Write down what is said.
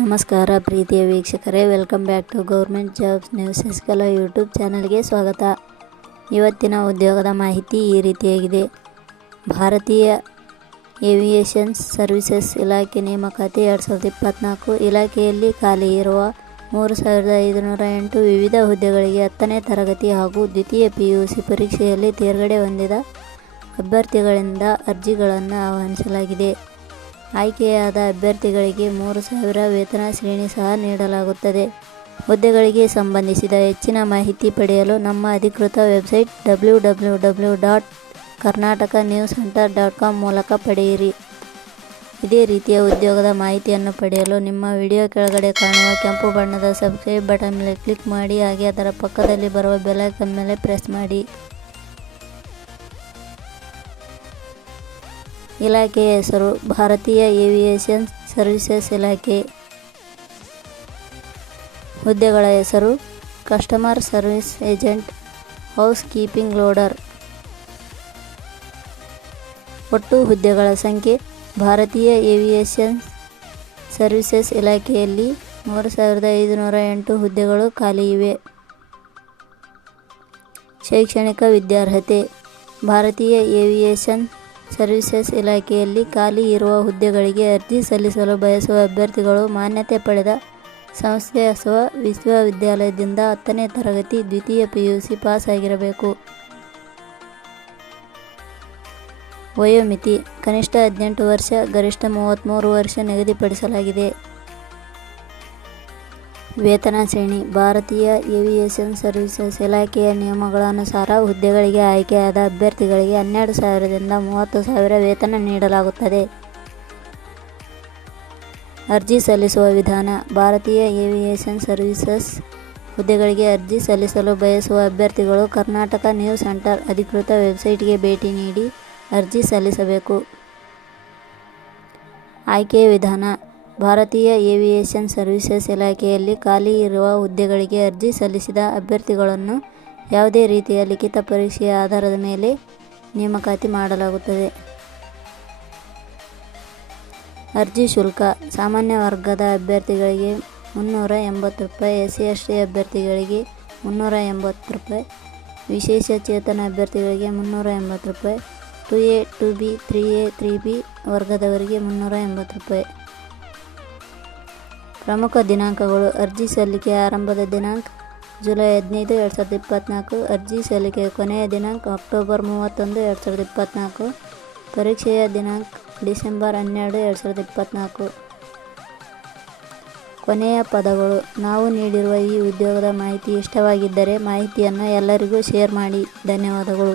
ನಮಸ್ಕಾರ ಪ್ರೀತಿಯ ವೀಕ್ಷಕರೇ welcome back to government jobs news ನ್ಯೂಸಸ್ಗಳ YouTube ಚಾನಲ್ಗೆ ಸ್ವಾಗತ. ಇವತ್ತಿನ ಉದ್ಯೋಗದ ಮಾಹಿತಿ ಈ ರೀತಿಯಾಗಿದೆ. ಭಾರತೀಯ ಏವಿಯೇಷನ್ ಸರ್ವಿಸಸ್ ಇಲಾಖೆ ನೇಮಕಾತಿ ಎರಡು ಸಾವಿರದ ಇಪ್ಪತ್ತ್ನಾಲ್ಕು ಇಲಾಖೆಯಲ್ಲಿ ಖಾಲಿ ಇರುವ ಮೂರು ಸಾವಿರದ ಐದುನೂರ ಎಂಟು ವಿವಿಧ ಹುದ್ದೆಗಳಿಗೆ ಹತ್ತನೇ ತರಗತಿ ಹಾಗೂ ದ್ವಿತೀಯ ಪಿ ಯು ಸಿ ಪರೀಕ್ಷೆಯಲ್ಲಿ ತೇರ್ಗಡೆ ಹೊಂದಿದ ಅಭ್ಯರ್ಥಿಗಳಿಂದ ಅರ್ಜಿಗಳನ್ನು ಆಹ್ವಾನಿಸಲಾಗಿದೆ. ಆಯ್ಕೆಯಾದ ಅಭ್ಯರ್ಥಿಗಳಿಗೆ ಮೂರು ಸಾವಿರ ವೇತನ ಶ್ರೇಣಿ ಸಹ ನೀಡಲಾಗುತ್ತದೆ. ಹುದ್ದೆಗಳಿಗೆ ಸಂಬಂಧಿಸಿದ ಹೆಚ್ಚಿನ ಮಾಹಿತಿ ಪಡೆಯಲು ನಮ್ಮ ಅಧಿಕೃತ website W W W dot Karnataka news centre dot com ಮೂಲಕ ಪಡೆಯಿರಿ. ಇದೇ ರೀತಿಯ ಉದ್ಯೋಗದ ಮಾಹಿತಿಯನ್ನು ಪಡೆಯಲು ನಿಮ್ಮ ವಿಡಿಯೋ ಕೆಳಗಡೆ ಕಾಣುವ ಕೆಂಪು ಬಣ್ಣದ ಸಬ್ಸ್ಕ್ರೈಬ್ ಬಟನ್ ಮೇಲೆ ಕ್ಲಿಕ್ ಮಾಡಿ, ಹಾಗೆ ಅದರ ಪಕ್ಕದಲ್ಲಿ ಬರುವ ಬೆಲೈಕನ್ ಮೇಲೆ ಪ್ರೆಸ್ ಮಾಡಿ. ಇಲಾಖೆಯ ಹೆಸರು ಭಾರತೀಯ ಏವಿಯೇಷನ್ ಸರ್ವಿಸಸ್ ಇಲಾಖೆ. ಹುದ್ದೆಗಳ ಹೆಸರು customer service agent housekeeping loader. ಒಟ್ಟು ಹುದ್ದೆಗಳ ಸಂಖ್ಯೆ ಭಾರತೀಯ ಏವಿಯೇಷನ್ ಸರ್ವಿಸಸ್ ಇಲಾಖೆಯಲ್ಲಿ ಮೂರು ಸಾವಿರದ ಐದುನೂರ ಎಂಟು ಹುದ್ದೆಗಳು ಖಾಲಿ ಇವೆ. ಶೈಕ್ಷಣಿಕ ವಿದ್ಯಾರ್ಹತೆ ಭಾರತೀಯ ಏವಿಯೇಷನ್ ಸರ್ವಿಸಸ್ ಇಲಾಖೆಯಲ್ಲಿ ಖಾಲಿ ಇರುವ ಹುದ್ದೆಗಳಿಗೆ ಅರ್ಜಿ ಸಲ್ಲಿಸಲು ಬಯಸುವ ಅಭ್ಯರ್ಥಿಗಳು ಮಾನ್ಯತೆ ಪಡೆದ ಸಂಸ್ಥೆ ಅಥವಾ ವಿಶ್ವವಿದ್ಯಾಲಯದಿಂದ ಹತ್ತನೇ ತರಗತಿ, ದ್ವಿತೀಯ ಪಿ ಯು ಸಿ ಪಾಸ್ ಆಗಿರಬೇಕು ವಯೋಮಿತಿ, ಕನಿಷ್ಠ ಹದಿನೆಂಟು ವರ್ಷ, ಗರಿಷ್ಠ ಮೂವತ್ತ್ಮೂರು ವರ್ಷ ನಿಗದಿಪಡಿಸಲಾಗಿದೆ. ವೇತನ ಶ್ರೇಣಿ, ಭಾರತೀಯ ಏವಿಯೇಷನ್ ಸರ್ವೀಸಸ್ ಇಲಾಖೆಯ ನಿಯಮಗಳ ಅನುಸಾರ ಹುದ್ದೆಗಳಿಗೆ ಆಯ್ಕೆಯಾದ ಅಭ್ಯರ್ಥಿಗಳಿಗೆ ಹನ್ನೆರಡು ಸಾವಿರದಿಂದ ಮೂವತ್ತು ಸಾವಿರ ವೇತನ ನೀಡಲಾಗುತ್ತದೆ. ಅರ್ಜಿ ಸಲ್ಲಿಸುವ ವಿಧಾನ, ಭಾರತೀಯ ಏವಿಯೇಷನ್ ಸರ್ವೀಸಸ್ ಹುದ್ದೆಗಳಿಗೆ ಅರ್ಜಿ ಸಲ್ಲಿಸಲು ಬಯಸುವ ಅಭ್ಯರ್ಥಿಗಳು ಕರ್ನಾಟಕ ನ್ಯೂಸ್ ಸೆಂಟರ್ ಅಧಿಕೃತ ವೆಬ್ಸೈಟ್ಗೆ ಭೇಟಿ ನೀಡಿ ಅರ್ಜಿ ಸಲ್ಲಿಸಬೇಕು. ಆಯ್ಕೆಯ ವಿಧಾನ ಭಾರತೀಯ ಏವಿಯೇಷನ್ ಸರ್ವಿಸಸ್ ಇಲಾಖೆಯಲ್ಲಿ ಖಾಲಿ ಇರುವ ಹುದ್ದೆಗಳಿಗೆ ಅರ್ಜಿ ಸಲ್ಲಿಸಿದ ಅಭ್ಯರ್ಥಿಗಳನ್ನು ಯಾವುದೇ ರೀತಿಯ ಲಿಖಿತ ಪರೀಕ್ಷೆಯ ಆಧಾರದ ಮೇಲೆ ನೇಮಕಾತಿ ಮಾಡಲಾಗುತ್ತದೆ. ಅರ್ಜಿ ಶುಲ್ಕ, ಸಾಮಾನ್ಯ ವರ್ಗದ ಅಭ್ಯರ್ಥಿಗಳಿಗೆ ಮುನ್ನೂರ ಎಂಬತ್ತು ರೂಪಾಯಿ ಎಸ್ ಸಿ ಎಸ್ ಟಿ ಅಭ್ಯರ್ಥಿಗಳಿಗೆ ಮುನ್ನೂರ ಎಂಬತ್ತು ರೂಪಾಯಿ, ವಿಶೇಷ ಚೇತನ ಅಭ್ಯರ್ಥಿಗಳಿಗೆ ಮುನ್ನೂರ ಎಂಬತ್ತು ರೂಪಾಯಿ, two A, two B, three A, three B ವರ್ಗದವರಿಗೆ ಮುನ್ನೂರ ಎಂಬತ್ತು ರೂಪಾಯಿ. ಪ್ರಮುಖ ದಿನಾಂಕಗಳು ಅರ್ಜಿ ಸಲ್ಲಿಕೆ ಆರಂಭದ ದಿನಾಂಕ ಜುಲೈ ಹದಿನೈದು, ಎರಡು ಸಾವಿರದ ಇಪ್ಪತ್ತ್ನಾಲ್ಕು ಅರ್ಜಿ ಸಲ್ಲಿಕೆ ಕೊನೆಯ ದಿನಾಂಕ ಅಕ್ಟೋಬರ್ ಮೂವತ್ತೊಂದು, ಎರಡು ಸಾವಿರದ ಇಪ್ಪತ್ತ್ನಾಲ್ಕು ಪರೀಕ್ಷೆಯ ದಿನಾಂಕ ಡಿಸೆಂಬರ್ ಹನ್ನೆರಡು, ಎರಡು ಸಾವಿರದ ಇಪ್ಪತ್ತ್ನಾಲ್ಕು ಕೊನೆಯ ಪದಗಳು. ನಾವು ನೀಡಿರುವ ಈ ಉದ್ಯೋಗದ ಮಾಹಿತಿ ಇಷ್ಟವಾಗಿದ್ದರೆ ಮಾಹಿತಿಯನ್ನು ಎಲ್ಲರಿಗೂ ಶೇರ್ ಮಾಡಿ. ಧನ್ಯವಾದಗಳು.